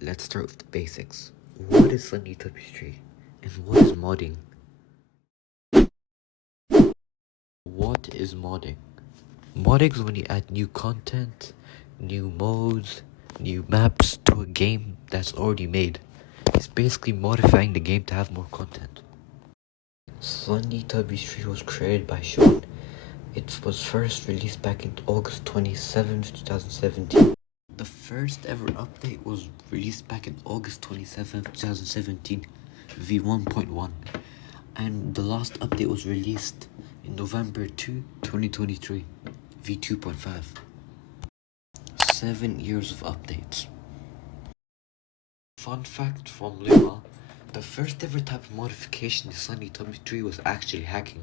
let's start with the basics. What is Slendytubbies tree? And what is modding? What is modding? Modding is when you add new content, new modes, new maps to a game that's already made. It's basically modifying the game to have more content. Slendytubbies tree was created by Sean. It was first released back in August 27th, 2017. The first ever update was released back in August 27th, 2017, v1.1. And the last update was released in November 2, 2023, v2.5. 7 years of updates. Fun fact from Luma, the first ever type of modification to Slendytubbies tree was actually hacking.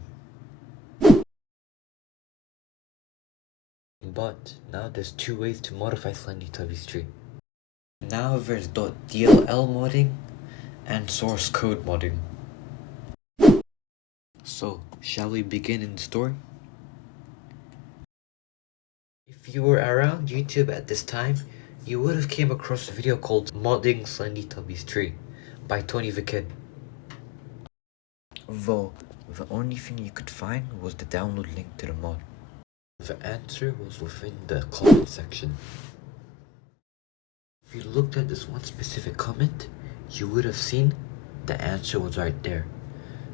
But now there's two ways to modify Slendytubbies tree. Now there's .dll modding and source code modding. So, shall we begin in the story? If you were around YouTube at this time, you would have came across a video called Modding Slendytubbies tree by Tony the Kid. Though, the only thing you could find was the download link to the mod. The answer was within the comment section. If you looked at this one specific comment, you would have seen the answer was right there.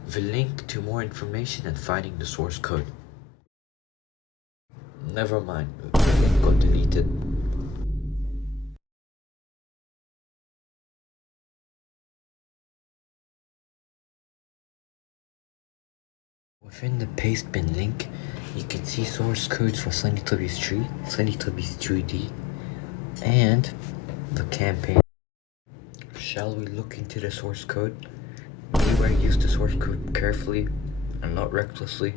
The link to more information and finding the source code. Never mind, the link got deleted. Within the paste bin link, you can see source codes for Slendytubbies tree, Slendytubbies 2D, and the campaign. Shall we look into the source code? Beware, use the source code carefully and not recklessly.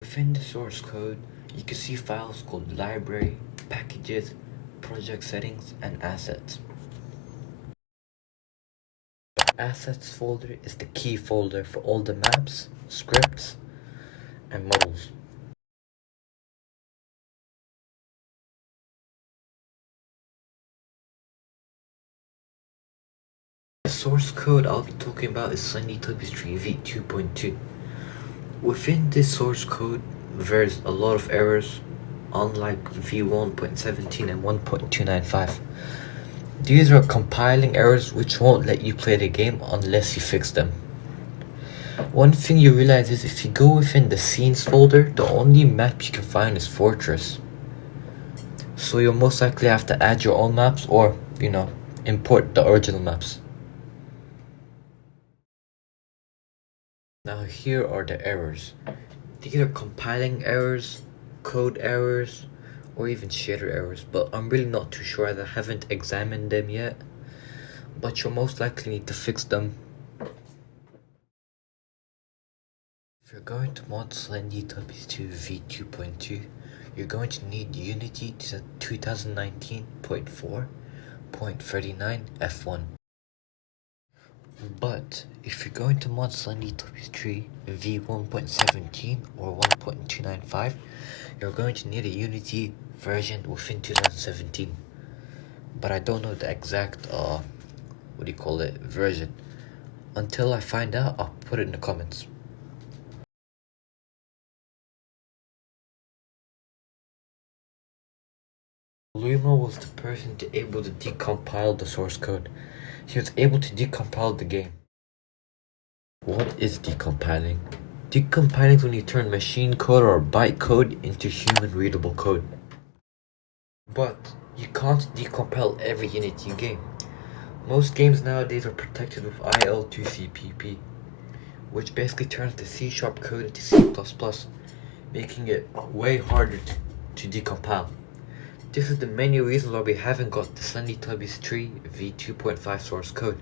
Within the source code, you can see files called library, packages, project settings, and assets. The assets folder is the key folder for all the maps, scripts, and models. The source code I'll be talking about is Slendytubbies tree v2.2. Within this source code, there's a lot of errors, unlike v1.17 and 1.295. These are compiling errors which won't let you play the game unless you fix them. One thing you realize is if you go within the scenes folder, the only map you can find is Fortress. So you'll most likely have to add your own maps or, import the original maps. Now here are the errors. These are compiling errors, code errors, or even shader errors, but I'm really not too sure as I haven't examined them yet. But you'll most likely need to fix them. If you're going to mod Slendytubbies to v2.2, you're going to need Unity to 2019.4.39 F1. But if you're going to mod Slendytubbies tree v1.17 or 1.295, you're going to need a Unity version within 2017. But I don't know the exact version. Until I find out, I'll put it in the comments. Luma was the person able to decompile the source code. He was able to decompile the game. What is decompiling? Decompiling is when you turn machine code or byte code into human readable code. But you can't decompile every Unity game. Most games nowadays are protected with IL2CPP, which basically turns the C# code into C++, making it way harder to decompile. This is the many reasons why we haven't got the Slendytubbies tree v2.5 source code.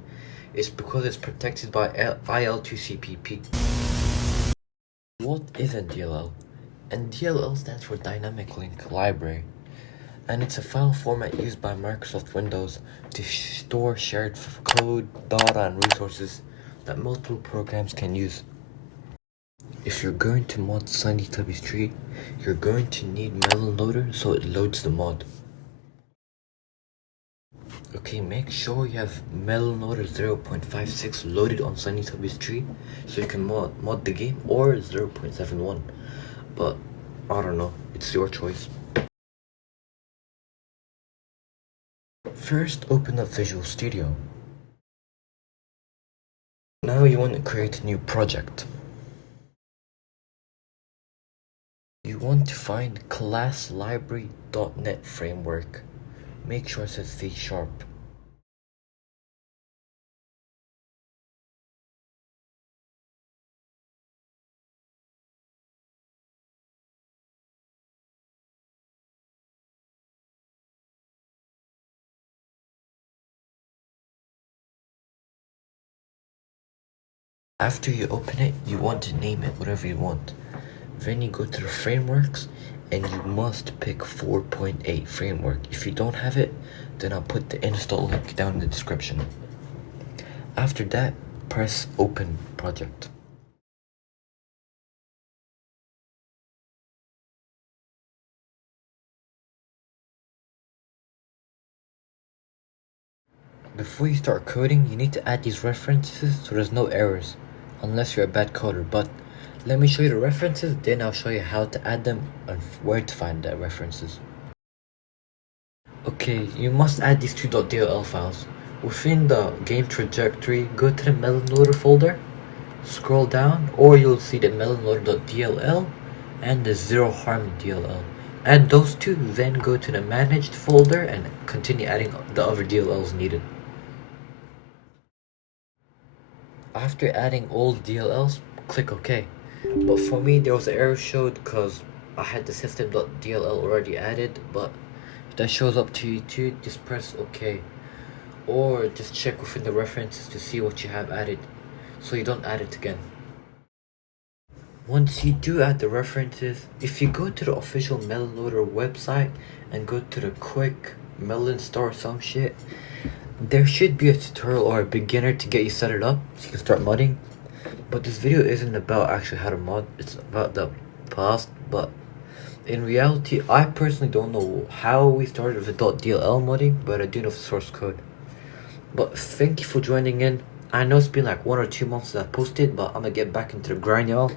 It's because it's protected by IL2CPP. What is a DLL? A DLL stands for Dynamic Link Library, and it's a file format used by Microsoft Windows to store shared code, data, and resources that multiple programs can use. If you're going to mod Slendytubbies tree, you're going to need melon loader so it loads the mod. Okay, make sure you have melon loader 0.56 loaded on Slendytubbies tree so you can mod the game, or 0.71. But I don't know, it's your choice. First, open up Visual Studio. Now you want to create a new project. You want to find class library.net framework. Make sure it says C#. After you open it, you want to name it whatever you want. Then you go to the frameworks and you must pick 4.8 framework. If you don't have it, then I'll put the install link down in the description. After that, press open project. Before you start coding, you need to add these references so there's no errors, unless you're a bad coder. But let me show you the references, then I'll show you how to add them and where to find the references. Okay, you must add these two .dll files. Within the game trajectory, go to the melon loader folder, scroll down, or you'll see the melon loader.dll and the zero harm DLL. Add those two, then go to the managed folder and continue adding the other DLLs needed. After adding all DLLs, click OK. But for me, there was an error showed because I had the system.dll already added, but if that shows up to you too, just press OK. Or just check within the references to see what you have added, so you don't add it again. Once you do add the references, if you go to the official melon loader website and go to the quick melon store or some shit, there should be a tutorial or a beginner to get you set it up so you can start modding. But this video isn't about actually how to mod, it's about the past. But in reality, I personally don't know how we started with the .dll modding, but I do know the source code. But thank you for joining in. I know it's been like 1 or 2 months that I posted, but I'm gonna get back into the grind, y'all.